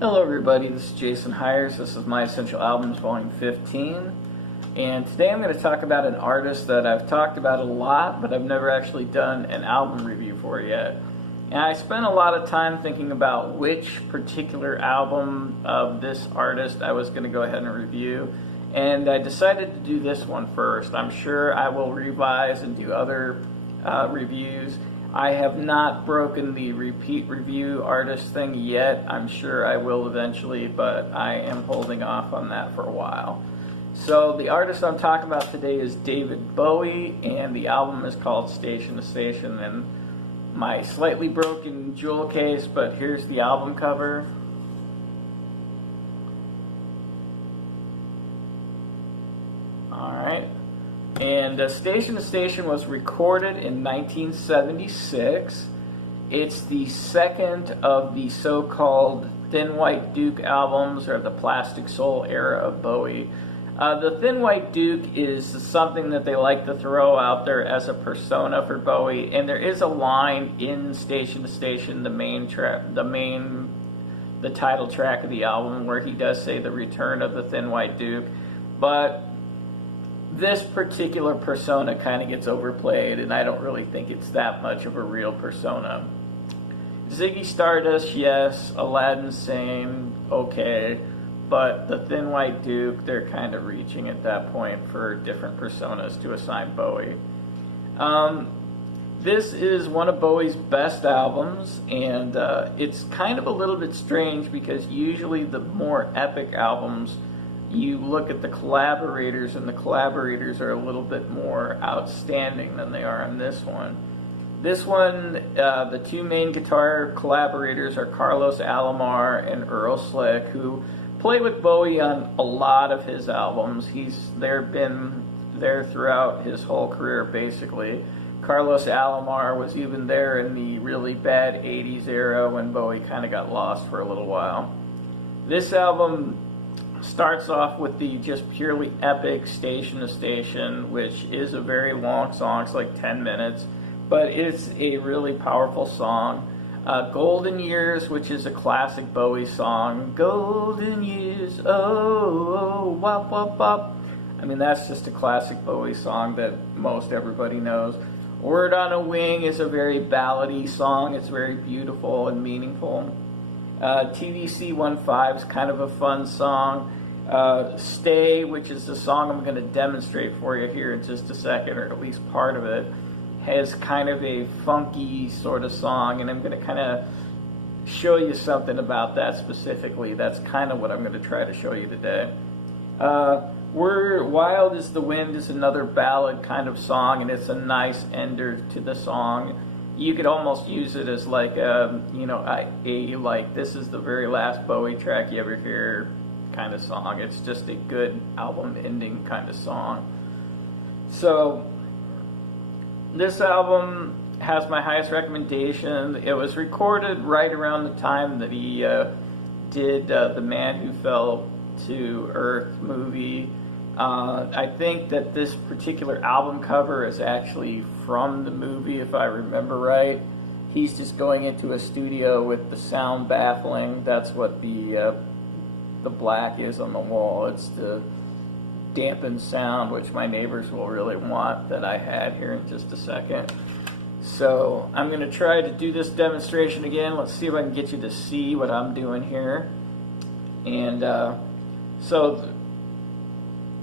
Hello everybody, this is Jason Heires. This is My Essential Albums Volume 15. And today I'm going to talk about an artist that I've talked about a lot, but I've never actually done an album review for yet. And I spent a lot of time thinking about which particular album of this artist I was going to go ahead and review. And I decided to do this one first. I'm sure I will revise and do other reviews. I have not broken the repeat review artist thing yet. I'm sure I will eventually, but I am holding off on that for a while. So the artist I'm talking about today is David Bowie, and the album is called Station to Station. And my slightly broken jewel case, but here's the album cover. Alright. And Station to Station was recorded in 1976. It's the second of the so-called Thin White Duke albums, or the Plastic Soul era of Bowie. The Thin White Duke is something that they like to throw out there as a persona for Bowie, and there is a line in Station to Station, the title track of the album, where he does say the return of the Thin White Duke, but this particular persona kind of gets overplayed, and I don't really think it's that much of a real persona. Ziggy Stardust, yes. Aladdin Sane, okay. But the Thin White Duke, they're kind of reaching at that point for different personas to assign Bowie. This is one of Bowie's best albums, and it's kind of a little bit strange because usually the more epic albums, you look at the collaborators, and the collaborators are a little bit more outstanding than they are on this one. This one, the two main guitar collaborators are Carlos Alomar and Earl Slick, who play with Bowie on a lot of his albums. They've been there throughout his whole career, basically. Carlos Alomar was even there in the really bad 80s era when Bowie kind of got lost for a little while. This album starts off with the just purely epic Station to Station, which is a very long song. It's like 10 minutes, but it's a really powerful song. Golden Years, which is a classic Bowie song. Golden Years, oh, wop, wop, wop. I mean, that's just a classic Bowie song that most everybody knows. Word on a Wing is a very ballady song. It's very beautiful and meaningful. TVC 15 is kind of a fun song. Stay, which is the song I'm going to demonstrate for you here in just a second, or at least part of it, has kind of a funky sort of song, and I'm going to kind of show you something about that specifically. That's kind of what I'm going to try to show you today. Wild is the Wind is another ballad kind of song, and it's a nice ender to the song. You could almost use it as like like this is the very last Bowie track you ever hear kind of song. It's just a good album ending kind of song. So this album has my highest recommendation. It was recorded right around the time that he did The Man Who Fell to Earth movie. I think that this particular album cover is actually from the movie, if I remember right. He's just going into a studio with the sound baffling. That's what the black is on the wall. It's the dampened sound, which my neighbors will really want, that I had here in just a second. So I'm going to try to do this demonstration again. Let's see if I can get you to see what I'm doing here. And so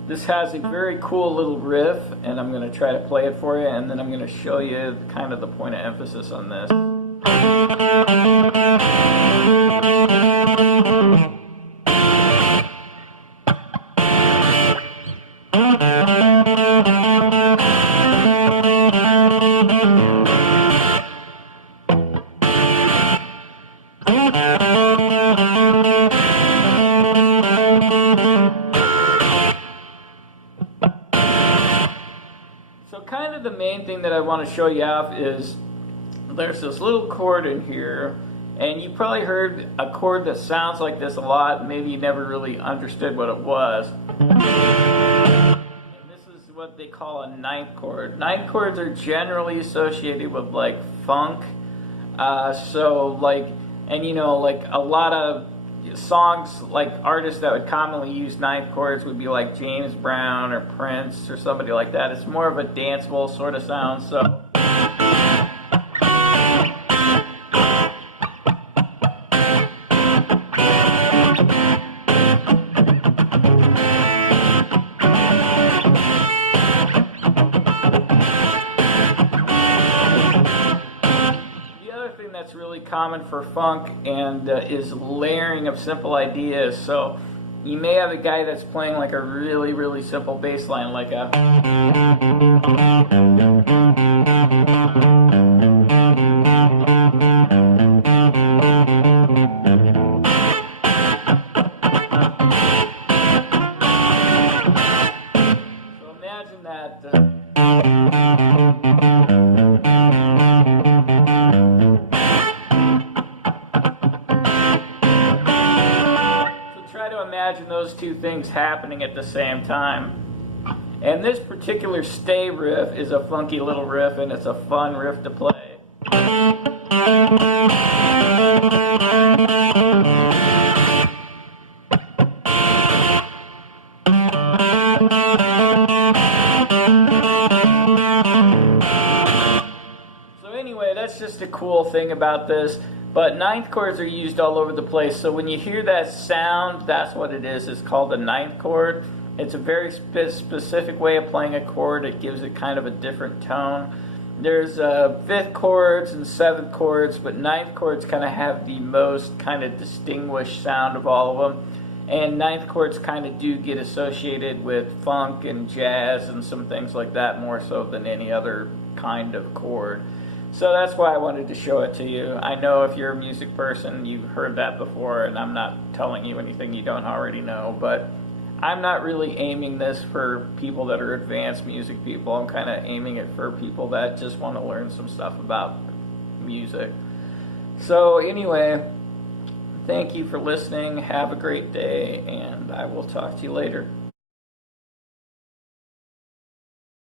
this has a very cool little riff, and I'm going to try to play it for you, and then I'm going to show you kind of the point of emphasis on this. So kind of the main thing that I want to show you off is there's this little chord in here, and you probably heard a chord that sounds like this a lot. Maybe you never really understood what it was. And this is what they call a ninth chord. Ninth chords are generally associated with like funk. So like, and you know, like a lot of songs like artists that would commonly use ninth chords would be like James Brown or Prince or somebody like that. It's more of a danceable sort of sound. So that's really common for funk and is layering of simple ideas. So you may have a guy that's playing like a really simple bass line, like a so imagine that imagine those two things happening at the same time. And this particular stay riff is a funky little riff, and it's a fun riff to play. So anyway, that's just a cool thing about this. But ninth chords are used all over the place, so when you hear that sound, that's what it is. It's called a ninth chord. It's a very specific way of playing a chord. It gives it kind of a different tone. There's fifth chords and seventh chords, but ninth chords kind of have the most kind of distinguished sound of all of them. And ninth chords kind of do get associated with funk and jazz and some things like that more so than any other kind of chord. So that's why I wanted to show it to you. I know if you're a music person, you've heard that before, and I'm not telling you anything you don't already know, but I'm not really aiming this for people that are advanced music people. I'm kind of aiming it for people that just want to learn some stuff about music. So anyway, thank you for listening. Have a great day, and I will talk to you later.